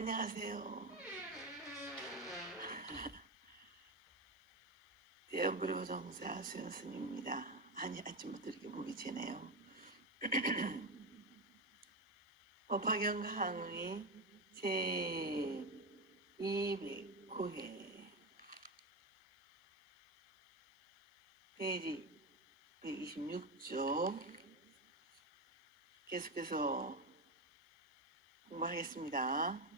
안녕하세요. 대연불효정사 수연스님입니다. 아니, 아침부터 이렇게 목이 치네요. 법화경 강의 제 209회 페이지 126쪽 계속해서 공부하겠습니다.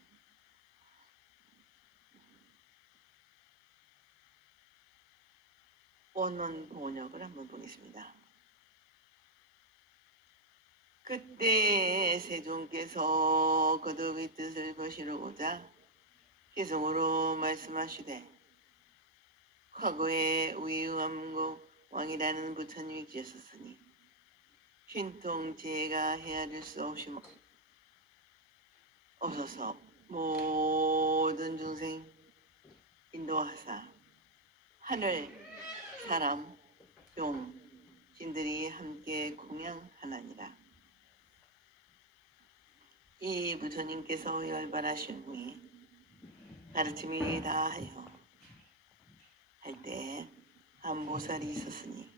원문 번역을 한번 보겠습니다. 그때 세종께서 거듭의 뜻을 거시르고자 개성으로 말씀하시되 과거에 위의암국 왕이라는 부처님이 계셨으니 신통 제가 헤아릴 수 없이 없어서 모든 중생 인도하사 하늘, 사람, 용, 신들이 함께 공양하나니라. 이 부처님께서 열반하신 후에 가르침이 다하여 할 때 한 보살이 있었으니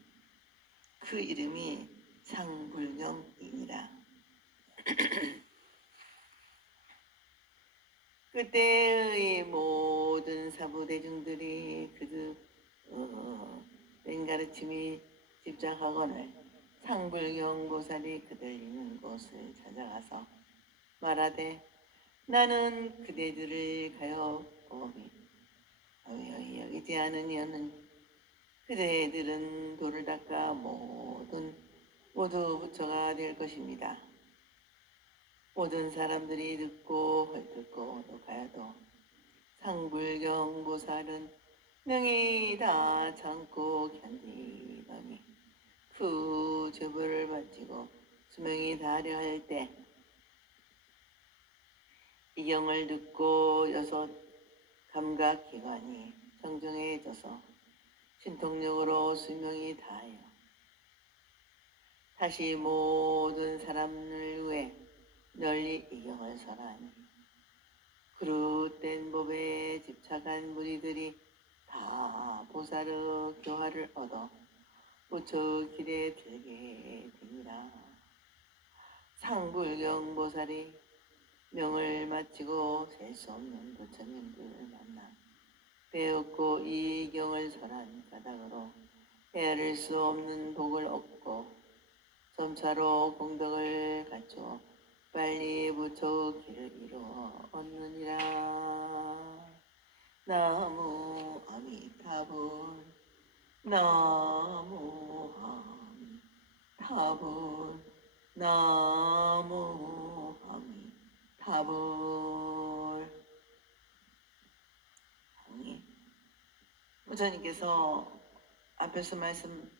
그 이름이 상불경이니라. 그때의 모든 사부대중들이 낸 가르침이 집착하거늘 상불경 보살이 그들 있는 곳을 찾아가서 말하되 나는 그대들을 가여 보니 여기지 않으니하는 그대들은 돌을 닦아 모두 부처가 될 것입니다. 모든 사람들이 듣고 헐뜯고 또 가야도 상불경 보살은 명이 다 참고 견디더니 그 죄벌을 바치고 수명이 다하려 할 때 이 경을 듣고 여섯 감각기관이 정정해져서 신통력으로 수명이 다하여 다시 모든 사람을 위해 널리 이 경을 설하니 그릇된 법에 집착한 무리들이 다 보살의 교화를 얻어 부처 길에 들게 되니라. 상불경 보살이 명을 마치고 셀 수 없는 부처님들을 만나 배웠고 이 경을 설한 까닭으로 헤아릴 수 없는 복을 얻고 점차로 공덕을 갖추어 빨리 부처 길을 이루어 얻느니라. 나무 아미타불 나무 아미타불 나무 아미타불. 부처님께서 앞에서 말씀하신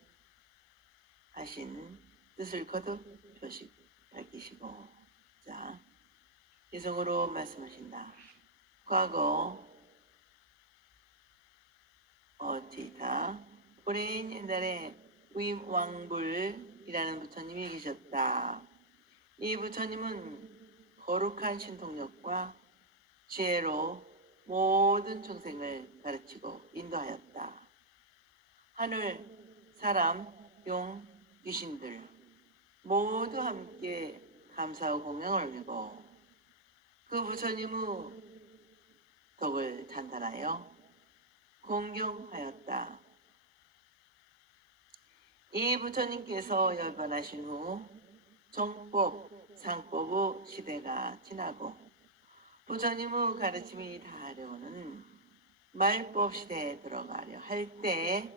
뜻을 거듭 밝히시고 자 개성으로 말씀하신다. 과거 어티다 오랜 옛날에 위왕불이라는 부처님이 계셨다. 이 부처님은 거룩한 신통력과 지혜로 모든众생을 가르치고 인도하였다. 하늘, 사람, 용, 귀신들 모두 함께 감사와 공양을 올리고 그 부처님의 덕을 찬탄하여 공경하였다. 이 부처님께서 열반하신 후 정법, 상법의 시대가 지나고 부처님의 가르침이 다하려는 말법 시대에 들어가려 할 때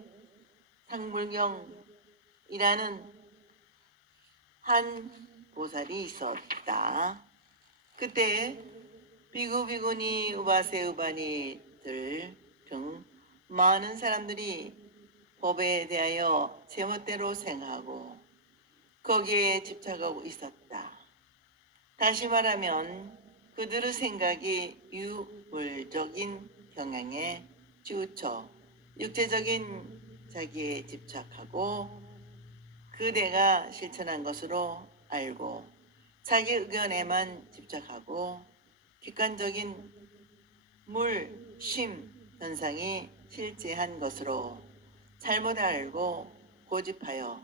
상불경이라는 한 보살이 있었다. 그때 비구, 비구니, 우바세, 우바니들 등 많은 사람들이 법에 대하여 제멋대로 생각하고 거기에 집착하고 있었다. 다시 말하면 그들의 생각이 유물적인 경향에 치우쳐 육체적인 자기에 집착하고 그대가 실천한 것으로 알고 자기 의견에만 집착하고 객관적인 물, 심, 현상이 실제한 것으로 잘못 알고 고집하여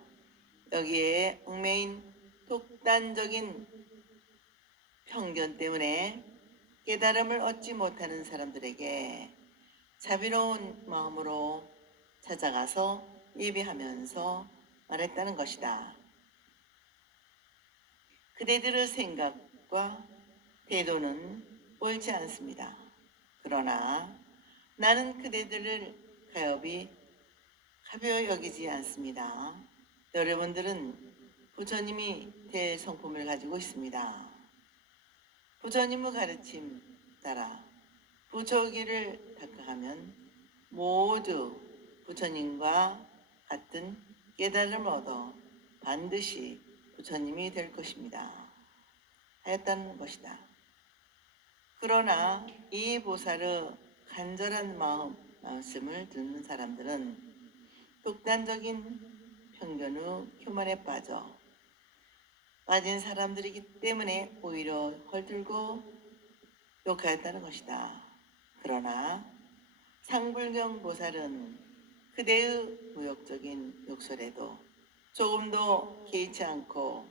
여기에 얽매인 독단적인 편견 때문에 깨달음을 얻지 못하는 사람들에게 자비로운 마음으로 찾아가서 예배하면서 말했다는 것이다. 그대들의 생각과 태도는 옳지 않습니다. 그러나 나는 그대들을 가벼이 여기지 않습니다. 여러분들은 부처님이 될 성품을 가지고 있습니다. 부처님의 가르침 따라 부처기를 닦아가면 모두 부처님과 같은 깨달음을 얻어 반드시 부처님이 될 것입니다. 하였다는 것이다. 그러나 이 보살의 간절한 말씀을 듣는 사람들은 독단적인 편견의 교만에 빠진 사람들이기 때문에 오히려 헐들고 욕하였다는 것이다. 그러나 상불경 보살은 그대의 무욕적인 욕설에도 조금도 개의치 않고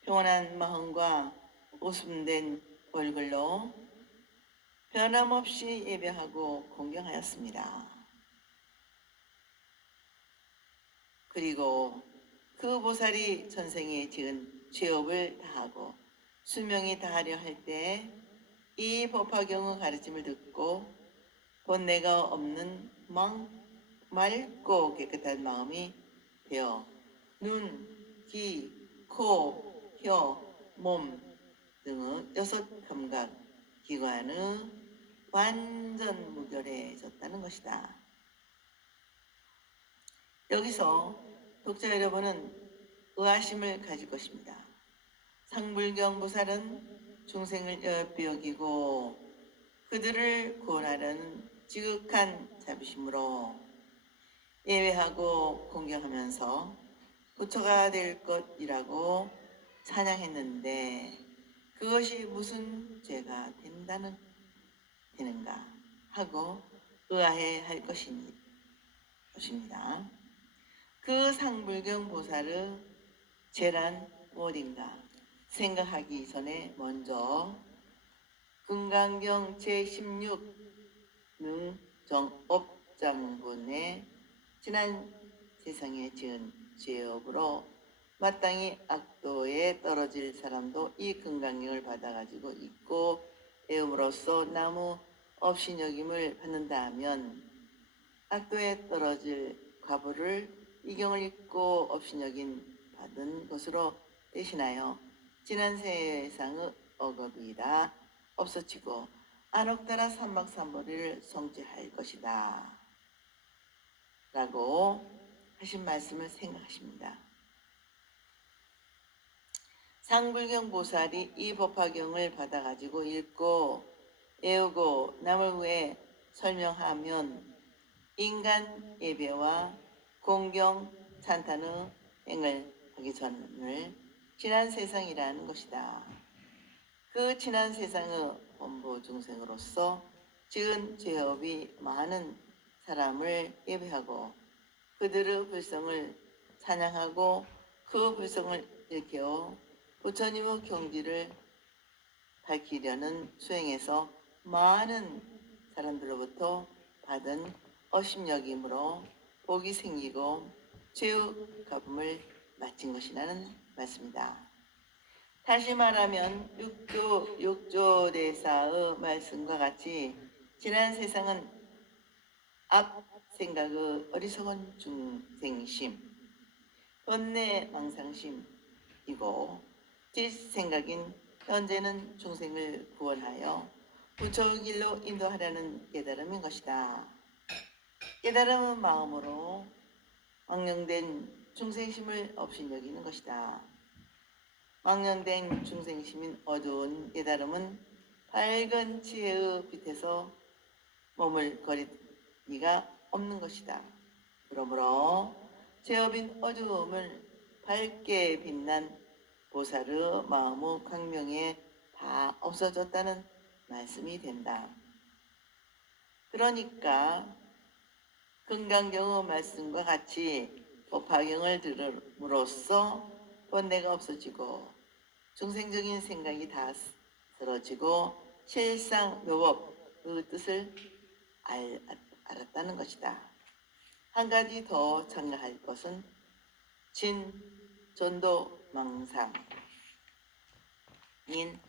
평온한 마음과 웃음된 얼굴로 변함없이 예배하고 공경하였습니다. 그리고 그 보살이 전생에 지은 죄업을 다하고 수명이 다하려 할 때 이 법화경의 가르침을 듣고 본내가 없는 맑고 깨끗한 마음이 되어 눈, 귀, 코, 혀, 몸 등의 6 감각 기관의 완전 무결해졌다는 것이다. 여기서 독자 여러분은 의아심을 가질 것입니다. 상불경 보살은 중생을 여엽게 여기고 그들을 구원하려는 지극한 자비심으로 예배하고 공경하면서 부처가 될 것이라고 찬양했는데 그것이 무슨 죄가 되는가 하고 의아해 할 것입니다. 그 상불경 보살의 죄란 무엇인가 생각하기 전에 먼저 금강경 제16 능정업장분의 지난 세상에 지은 죄업으로 마땅히 악도에 떨어질 사람도 이 금강경을 받아가지고 읽고 애움으로써 나무 업신여김을 받는다 하면 악도에 떨어질 과부를 이 경을 읽고 업신여김 받은 것으로 대신하여 지난 세상의 억압이다 없어지고 안옥따라 삼박삼보리를 성취할 것이다 라고 하신 말씀을 생각하십니다. 상불경 보살이 이 법화경을 받아가지고 읽고 애우고 남을 위해 설명하면 인간 예배와 공경 찬탄의 행을 하기 전을 지난 세상이라는 것이다. 그 지난 세상의 범부 중생으로서 지은 죄업이 많은 사람을 예배하고 그들의 불성을 찬양하고 그 불성을 일깨워 부처님의 경지를 밝히려는 수행에서 많은 사람들로부터 받은 업심여김으로 복이 생기고 죄의 갚음을 마친 것이라는 말씀이다. 다시 말하면 육조대사의 말씀과 같이 지난 세상은 악 생각의 어리석은 중생심, 번뇌 망상심이고 뒷 생각인 현재는 중생을 구원하여 부처의 길로 인도하려는 깨달음인 것이다. 깨달음의 마음으로 망령된 중생심을 업신여기는 것이다. 망령된 중생심인 어두운 깨달음은 밝은 지혜의 빛에서 머물거리기가 없는 것이다. 그러므로 죄업인 어두움을 밝게 빛난 보살의 마음의 광명에 다 없어졌다는 말씀이 된다. 그러니까 금강경의 말씀과 같이 법화경을 들음으로써 번뇌가 없어지고 중생적인 생각이 다 쓰러지고 실상 묘법의 뜻을 알았다는 것이다. 한 가지 더 참가할 것은 진전도망상인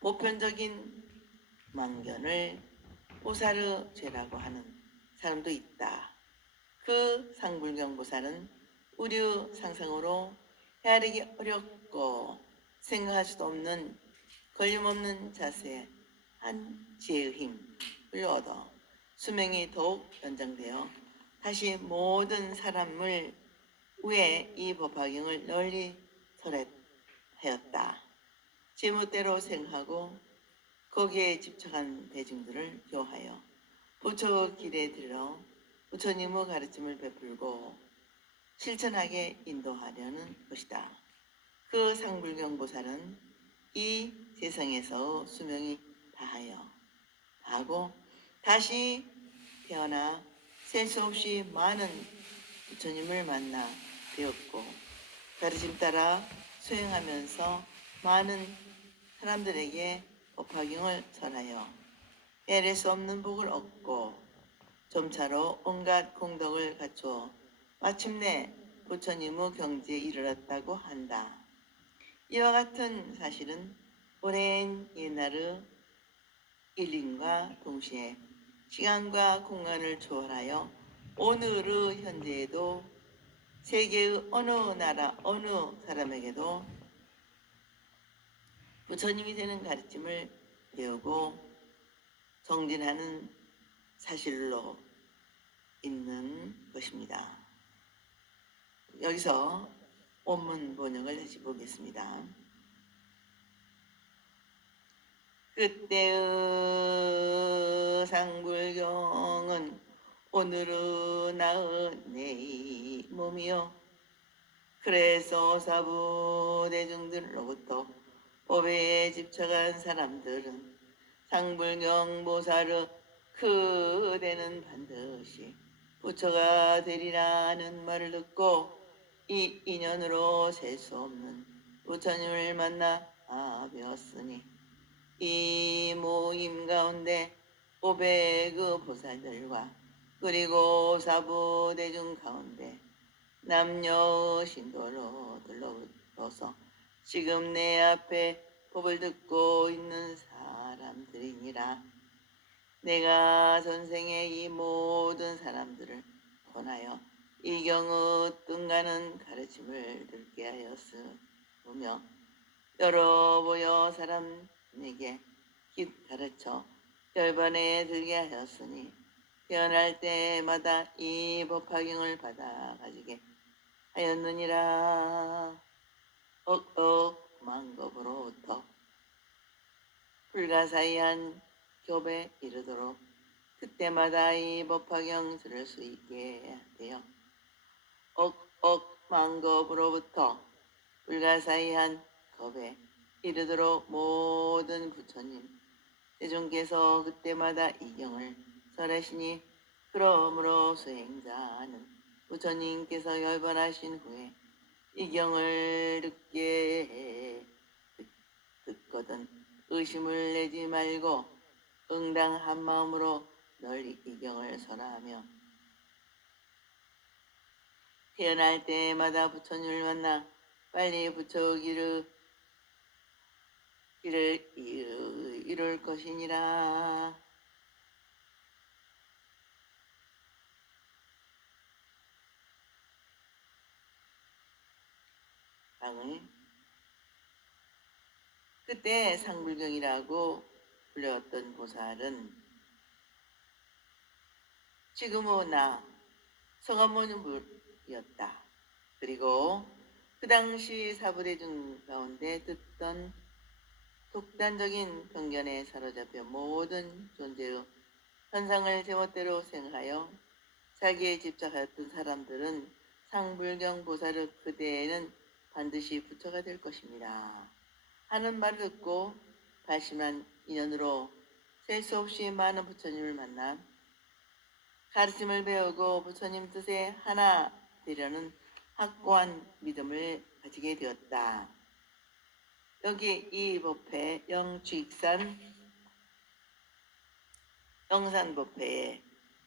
보편적인 망견을 보살의 죄라고 하는 사람도 있다. 그 상불경 보살은 우리 상상으로 헤아리기 어렵고 생각할 수도 없는 걸림없는 자세, 한 지혜의 힘을 얻어 수명이 더욱 연장되어 다시 모든 사람을 위해 이 법화경을 널리 설했하였다. 제멋대로 생각하고 거기에 집착한 대중들을 교하여 부처 길에 들어 부처님의 가르침을 베풀고 실천하게 인도하려는 것이다. 그 상불경 보살은 이 세상에서 수명이 다하고 다시 태어나 셀 수 없이 많은 부처님을 만나 배웠고 가르침 따라 수행하면서 많은 사람들에게 법화경을 설하여 헤아릴 수 없는 복을 얻고 점차로 온갖 공덕을 갖추어 마침내 부처님의 경지에 이르렀다고 한다. 이와 같은 사실은 오랜 옛날의 일림과 동시에 시간과 공간을 초월하여 오늘의 현재에도 세계의 어느 나라 어느 사람에게도 부처님이 되는 가르침을 배우고 정진하는 사실로 있는 것입니다. 여기서 원문 번역을 다시 보겠습니다. 그때의 상불경은 오늘의 나의 내 몸이요 그래서 사부 대중들로부터 법에 집착한 사람들은 상불경 보살의 그대는 반드시 부처가 되리라는 말을 듣고 이 인연으로 셀 수 없는 부처님을 만나 배웠으니 이 모임 가운데 500의 보살들과 그리고 사부 대중 가운데 남녀 신도로 들러서 지금 내 앞에 법을 듣고 있는 사람들이니라. 내가 전생에 이 모든 사람들을 권하여 이 경의 뜬가는 가르침을 듣게 하였으며 여러 보여 사람에게 가르쳐 열반에 들게 하였으니 태어날 때마다 이 법화경을 받아 가지게 하였느니라. 억억만겁으로부터 불가사의한 겹에 이르도록 그때마다 이 법화경 들을 수 있게 하되어 억억만겁으로부터 불가사의한 겁에 이르도록 모든 부처님 대중께서 그때마다 이 경을 설하시니 그러므로 수행자는 부처님께서 열반하신 후에 이 경을 듣거든 의심을 내지 말고 응당한 마음으로 널리 이 경을 설하며 태어날 때마다 부처님을 만나 빨리 부처 길을 이룰 것이니라. 방을 그때 상불경이라고 불렸던 보살은 지금의 나 서가모니불이었다. 그리고 그 당시 사부대중 가운데 듣던 독단적인 편견에 사로잡혀 모든 존재의 현상을 제멋대로 생각하여 자기에 집착하였던 사람들은 상불경 보살의 그대에는 반드시 부처가 될 것입니다 하는 말을 듣고 발심한 인연으로 셀 수 없이 많은 부처님을 만나 가르침을 배우고 부처님 뜻에 하나 되려는 확고한 믿음을 가지게 되었다. 여기 이 법회 영주익산 영산법회에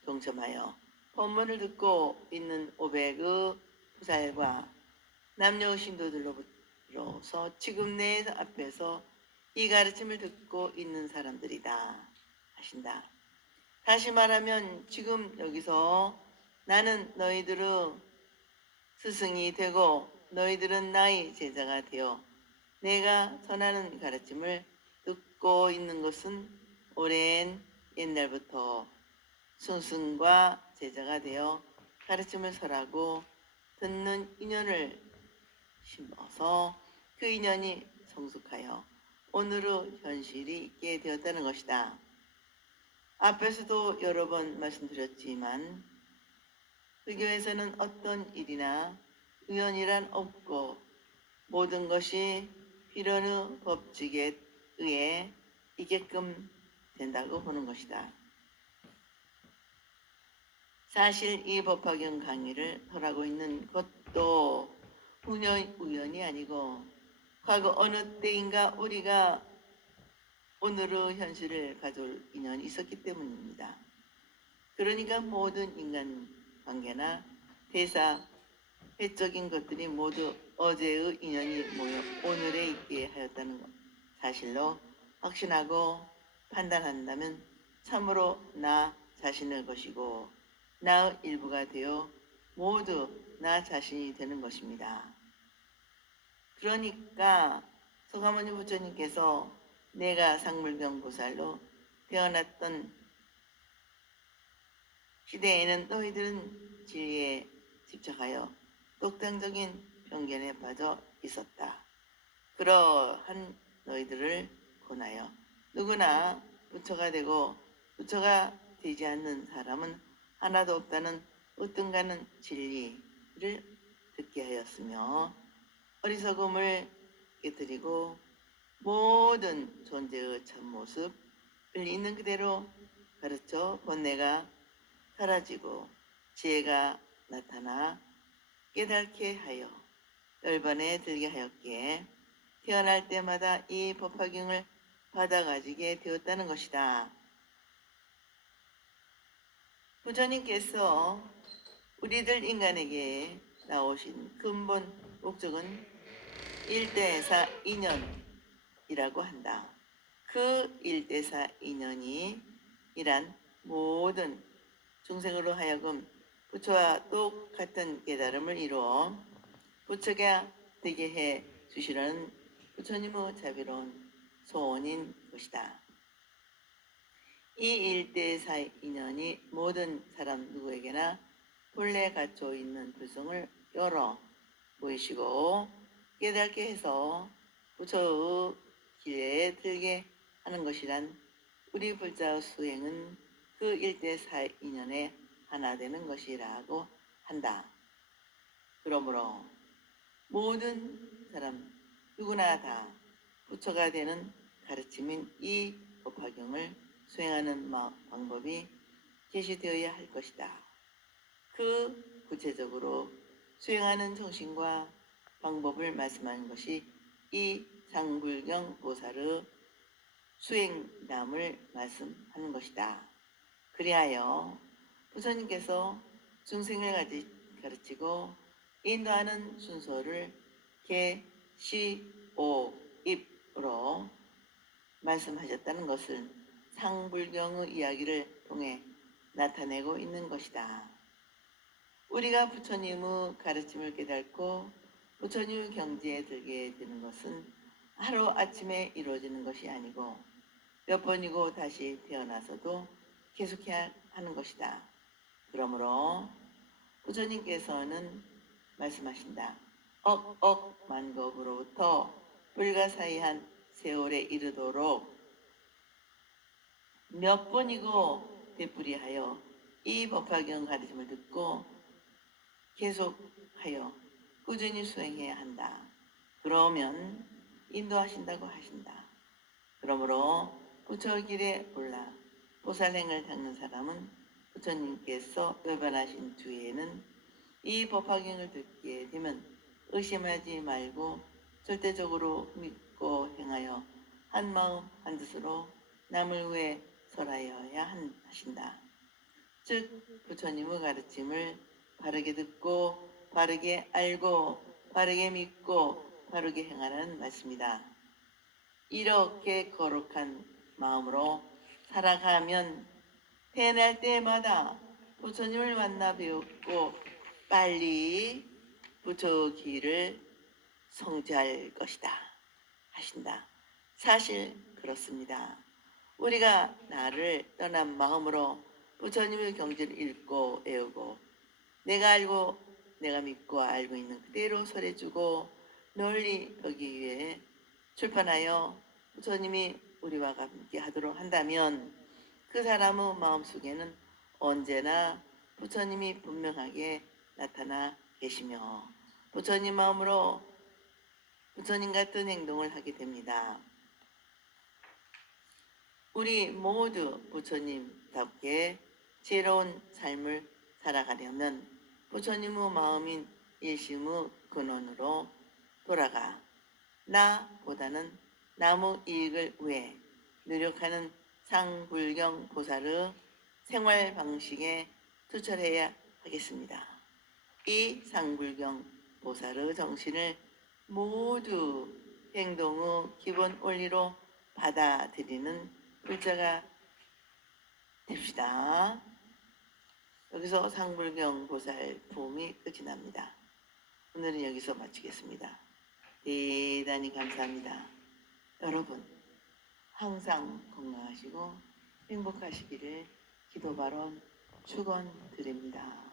동참하여 법문을 듣고 있는 500의 부살과 남녀 신도들로서 지금 내 앞에서 이 가르침을 듣고 있는 사람들이다 하신다. 다시 말하면 지금 여기서 나는 너희들의 스승이 되고 너희들은 나의 제자가 되어 내가 전하는 가르침을 듣고 있는 것은 오랜 옛날부터 스승과 제자가 되어 가르침을 설하고 듣는 인연을 심어서 그 인연이 성숙하여 오늘의 현실이 있게 되었다는 것이다. 앞에서도 여러 번 말씀드렸지만 불교에서는 어떤 일이나 우연이란 없고 모든 것이 필연의 법칙에 의해 있게끔 된다고 보는 것이다. 사실 이 법화경 강의를 설하고 있는 것도 우연이 아니고 과거 어느 때인가 우리가 오늘의 현실을 가져올 인연이 있었기 때문입니다. 그러니까 모든 인간 관계나 대사, 회적인 것들이 모두 어제의 인연이 모여 오늘에 있게 하였다는 사실로 확신하고 판단한다면 참으로 나 자신의 것이고 나의 일부가 되어 모두 나 자신이 되는 것입니다. 그러니까 서가모니 부처님께서 내가 상불경보살로 태어났던 시대에는 너희들은 진리에 집착하여 독단적인 편견에 빠져 있었다. 그러한 너희들을 권하여 누구나 부처가 되고 부처가 되지 않는 사람은 하나도 없다는 으뜸가는 진리를 듣게 하였으며 어리석음을 깨뜨리고 모든 존재의 참모습을 있는 그대로 가르쳐 번뇌가 사라지고 지혜가 나타나 깨닫게 하여 열반에 들게 하였기에 태어날 때마다 이 법화경을 받아가지게 되었다는 것이다. 부처님께서 우리들 인간에게 나오신 근본 목적은 일대사 인연이라고 한다. 그 일대사 인연이 이란 모든 중생으로 하여금 부처와 똑같은 깨달음을 이루어 부처가 되게 해 주시라는 부처님의 자비로운 소원인 것이다. 이 일대사 인연이 모든 사람 누구에게나 본래 갖춰 있는 불성을 열어 보이시고 깨닫게 해서 부처의 길에 들게 하는 것이란 우리 불자의 수행은 그 일대사 인연에 하나 되는 것이라고 한다. 그러므로 모든 사람 누구나 다 부처가 되는 가르침인 이 법화경을 수행하는 방법이 제시되어야 할 것이다. 그 구체적으로 수행하는 정신과 방법을 말씀하는 것이 이 상불경 보살의 수행담을 말씀하는 것이다. 그리하여 부처님께서 중생을 가르치고 인도하는 순서를 계시오입으로 말씀하셨다는 것을 상불경의 이야기를 통해 나타내고 있는 것이다. 우리가 부처님의 가르침을 깨닫고 부처님의 경지에 들게 되는 것은 하루아침에 이루어지는 것이 아니고 몇 번이고 다시 태어나서도 계속해야 하는 것이다. 그러므로 부처님께서는 말씀하신다. 억억만겁으로부터 불가사의한 세월에 이르도록 몇 번이고 되풀이하여 이 법화경 가르침을 듣고 계속하여 꾸준히 수행해야 한다. 그러면 인도하신다고 하신다. 그러므로 부처길에 올라 보살행을 닦는 사람은 부처님께서 외반하신 뒤에는 이 법화경을 듣게 되면 의심하지 말고 절대적으로 믿고 행하여 한 마음 한 뜻으로 남을 위해 설하여야 하신다. 즉 부처님의 가르침을 바르게 듣고 바르게 알고 바르게 믿고 바르게 행하라는 말씀이다. 이렇게 거룩한 마음으로 살아가면 태어날 때마다 부처님을 만나 배웠고 빨리 부처 길을 성취할 것이다 하신다. 사실 그렇습니다. 우리가 나를 떠난 마음으로 부처님의 경지를 읽고 외우고 내가 알고 내가 믿고 알고 있는 그대로 설해주고 널리 펴기 위해 출판하여 부처님이 우리와 함께 하도록 한다면 그 사람의 마음속에는 언제나 부처님이 분명하게 나타나 계시며 부처님 마음으로 부처님 같은 행동을 하게 됩니다. 우리 모두 부처님답게 지혜로운 삶을 살아가려면 부처님의 마음인 일심의 근원으로 돌아가 나보다는 남의 이익을 위해 노력하는 상불경 보살의 생활 방식에 투철해야 하겠습니다. 이 상불경 보살의 정신을 모두 행동의 기본 원리로 받아들이는 불자가 됩시다. 여기서 상불경 보살 부음이 끝이 납니다. 오늘은 여기서 마치겠습니다. 대단히 감사합니다. 여러분 항상 건강하시고 행복하시기를 기도 발언 축원드립니다.